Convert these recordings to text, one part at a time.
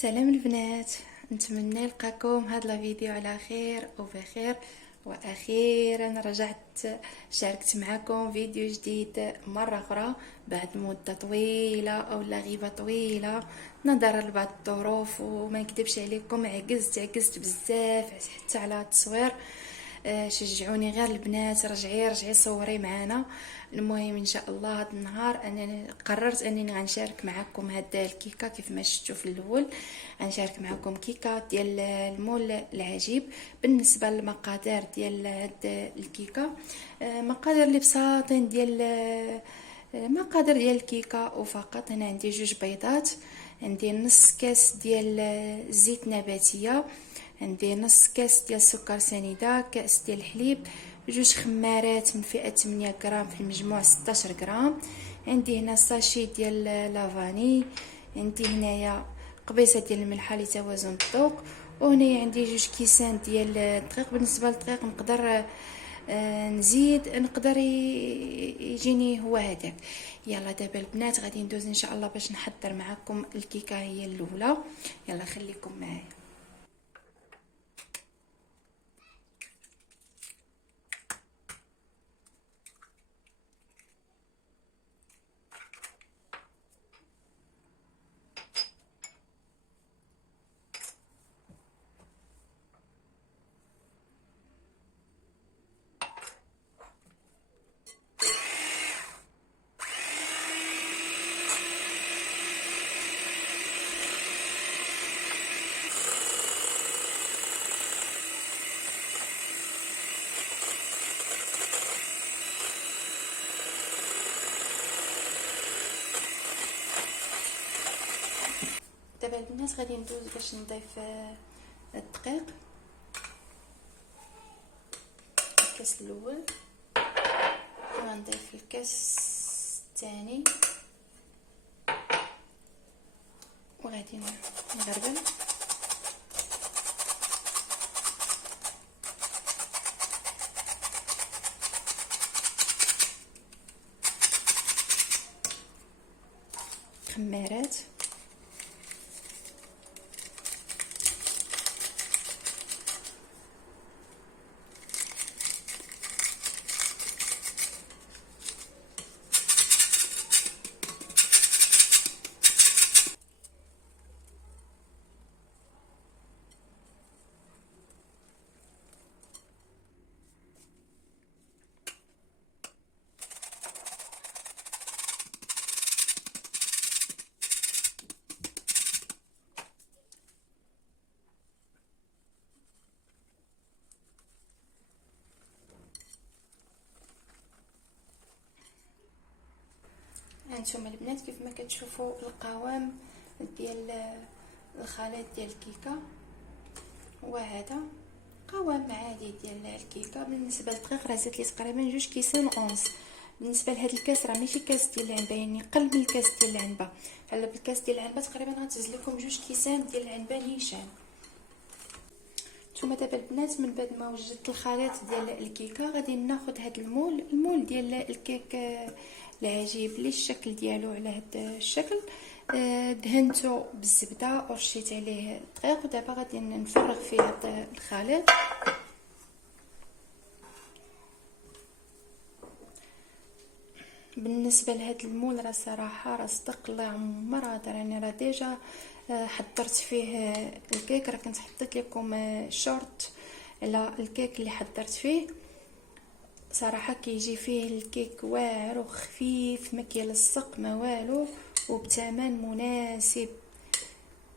سلام البنات، نتمنى نلقاكم هذا الفيديو على خير وبخير. واخيرا رجعت شاركت معكم فيديو جديد مره اخرى بعد مده طويله او لا غيبه طويله نظرا لبعض الظروف. وما نكذبش عليكم، عجزت بزاف حتى على التصوير. شجعوني غير البنات، رجعي صوري معنا. المهم ان شاء الله هذا النهار انا قررت انني غنشارك معكم هاد الكيكه. كيف ما شفتوا في الاول غنشارك معكم كيكه ديال المول العجيب. بالنسبه للمقادير ديال هاد الكيكه، مقادير اللي بساطين ديال مقادير ديال الكيكه. وفقط هنا عندي 2 بيضات، عندي نص كاس ديال زيت نباتيه، عندي نص كاس ديال السكر سنيده، كاس ديال الحليب، 2 خمارات من فئه 8 غرام، في المجموع 16 غرام. عندي هنا ساشي ديال لافاني، عندي هنايا قبيصه ديال الملحه لتوازن الذوق، وهنايا عندي 2 كيسان ديال الدقيق. بالنسبه للدقيق نقدر نزيد، نقدر يجيني هو هذاك. يلا دابا البنات غادي ندوز ان شاء الله باش نحضر معكم الكيكه هي الاولى. يلا خليكم معايا. دابا البنات غادي ندوز باش نضيف الدقيق. الكاس الاول غنضيف الكاس الثاني وغادي نغربل. خمارات، هانتوما البنات كيف ما كتشوفوا القوام ديال الخليط ديال الكيكه هو هذا قوام عادي ديال الكيكه. بالنسبه للدقيق راه زدت لي تقريبا 2 كيسان اونص. بالنسبه لهذا الكاس راه ماشي كاس ديال العنبه، يعني قل من الكاس ديال العنبه. على بالكاس ديال العنبه تقريبا غتهز لكم 2 كيسان ديال العنبه نيشان. ثم دابا البنات من بعد ما وجدت الخليط ديال الكيكه غادي ناخذ هذا المول ديال الكيك العجيب اللي الشكل ديالو على هذا الشكل. دهنته بالزبده ورشيت عليه الدقيق، ودابا غادي نفرغ فيه هذا الخليط. بالنسبه لهذا المول راه صراحه راه صدق الله عمر هذا، يعني راه ديجا حضرت فيه الكيك. راه كنت حطيت لكم شورت على الكيك اللي حضرت فيه. صراحه كيجي فيه الكيك واعر وخفيف، ما كيلصق ما والو، وبثمن مناسب،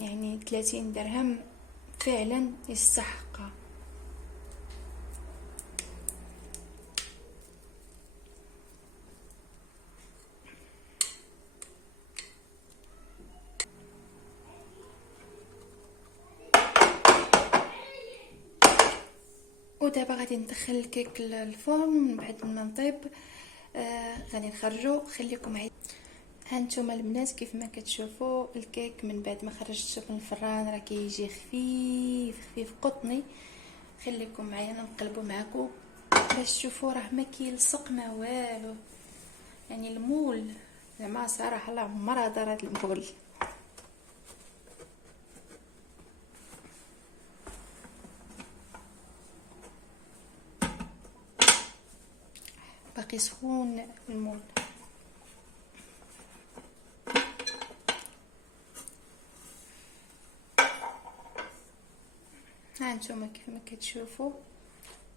يعني 30 درهم فعلا يستحقها. ودابا غادي ندخل الكيك للفرن من بعد ما نطيب. غادي نخرجو، خليكم معايا. هانتوما البنات كيف ما كتشوفوا الكيك من بعد ما خرجته من الفران راه كيجي خفيف قطني. خليكم معايا نقلبوا معكم باش تشوفوا راه ما كيلصق ما والو. يعني المول زعما صراحه الله عمرها دار هذا المول. باقي سخون المول. ها نتوما كيف ما كتشوفوا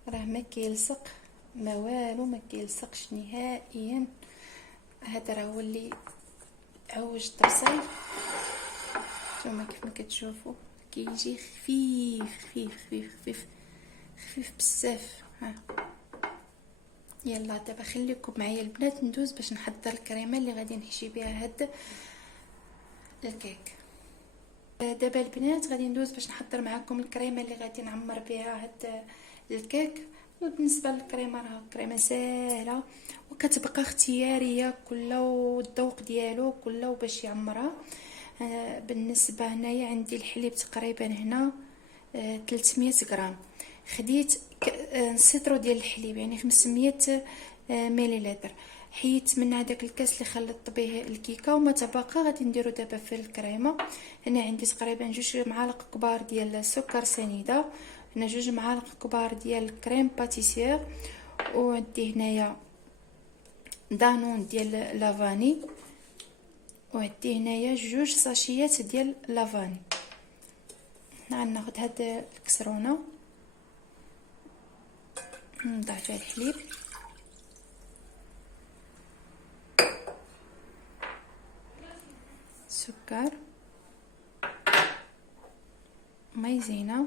راه ما كيلصق ما والو، ما كيلصقش نهائيا. هذا راه هو اللي عوج الطرسي. نتوما كيف ما كتشوفوا كيجي خفيف خفيف خفيف خفيف خفيف بزاف. ها يلا دابا خليكم معايا البنات ندوز باش نحضر الكريمه اللي غادي نحشي بها هاد الكيك. دابا البنات غادي ندوز باش نحضر معكم الكريمه اللي غادي نعمر بها هاد الكيك. وبالنسبه للكريمه راه كريمه ساهله وكتبقى اختياريه، كل الذوق ديالو كله باش يعمرها. بالنسبه هنايا عندي الحليب تقريبا هنا 300 غرام. خديت سيترو ديال الحليب يعني 500 مليلتر. حيت من هذاك الكاس اللي خلطت به الكيكه وما تبقى غادي نديرو دابا في الكريمه. هنا عندي تقريبا 2 معالق كبار ديال السكر سنيده، هنا 2 معالق كبار ديال كريم باتيسير، وعندي هنايا دانون ديال لافاني، وعندي هنايا 2 ساشيات ديال لافاني. غناخد هاد الكسرونه نضع فيها الحليب، سكر، مايزينا،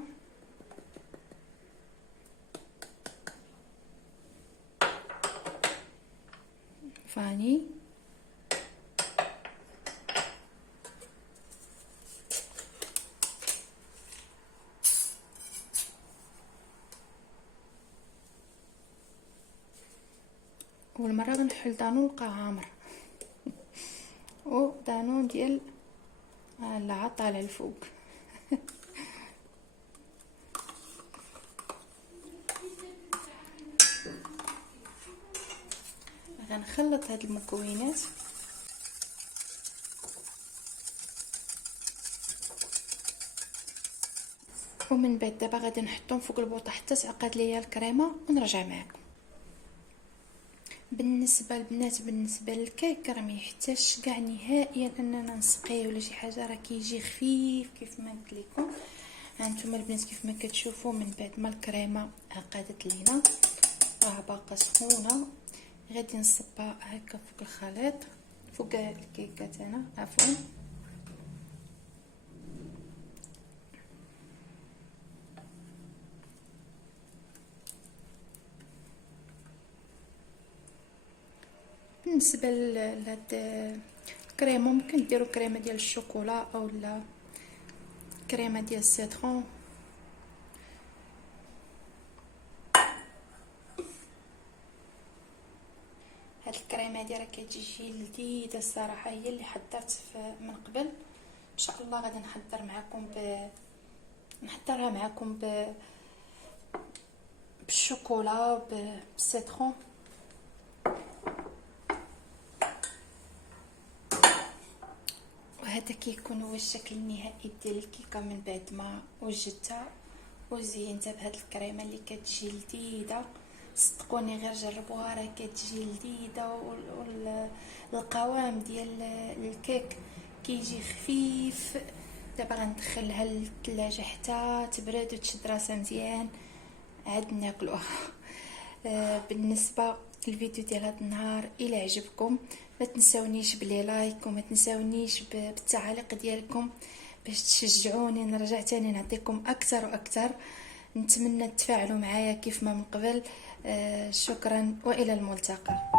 فاني، والمره غنحل دانون القعامر ودانون ديال لا طالع الفوق. غنخلط هاد المكونات ومن بعد دابا غادي نحطهم فوق البوطه حتى تعقد ليا الكريمه ونرجع معكم. بالنسبه البنات بالنسبه للكيك راه ما يحتاجش كاع نهائيا اننا نسقيه ولا شي حاجه، راه كيجي خفيف كيف ما قلت لكم. هانتوما البنات كيف ما كتشوفوا من بعد ما الكريمه عقدت لينا راه باقا سخونه، غادي نصبها هكا فوق الخليط فوق الكيكه تاعنا عفوا. بالنسبه لهاد الكريمه ممكن ديروا كريمه ديال الشوكولا او لا كريمه ديال السيترون. هاد الكريمه هادي راه كتجي لذيذه الصراحه، هي اللي حضرت من قبل. ان شاء الله غادي نحضرها معكم بالشوكولا بالسيترون. وهذا كيكون هو الشكل النهائي ديال الكيكه من بعد ما وجدتها وزينتها بهاد الكريمه اللي كتجي لذيذه. صدقوني غير جربوها راه كتجي لذيذه، والقوام ديال الكيك كيجي خفيف. دابا غندخلها للثلاجه حتى تبرد وتشد راسها مزيان عاد ناكلوها. بالنسبه للفيديو ديال هذا النهار الى عجبكم ما تنساونيش بلي لايك وما تنساونيش بالتعاليق ديالكم باش تشجعوني نرجع تاني نعطيكم اكثر واكثر. نتمنى تفاعلوا معايا كيف ما من قبل. شكرا والى الملتقى.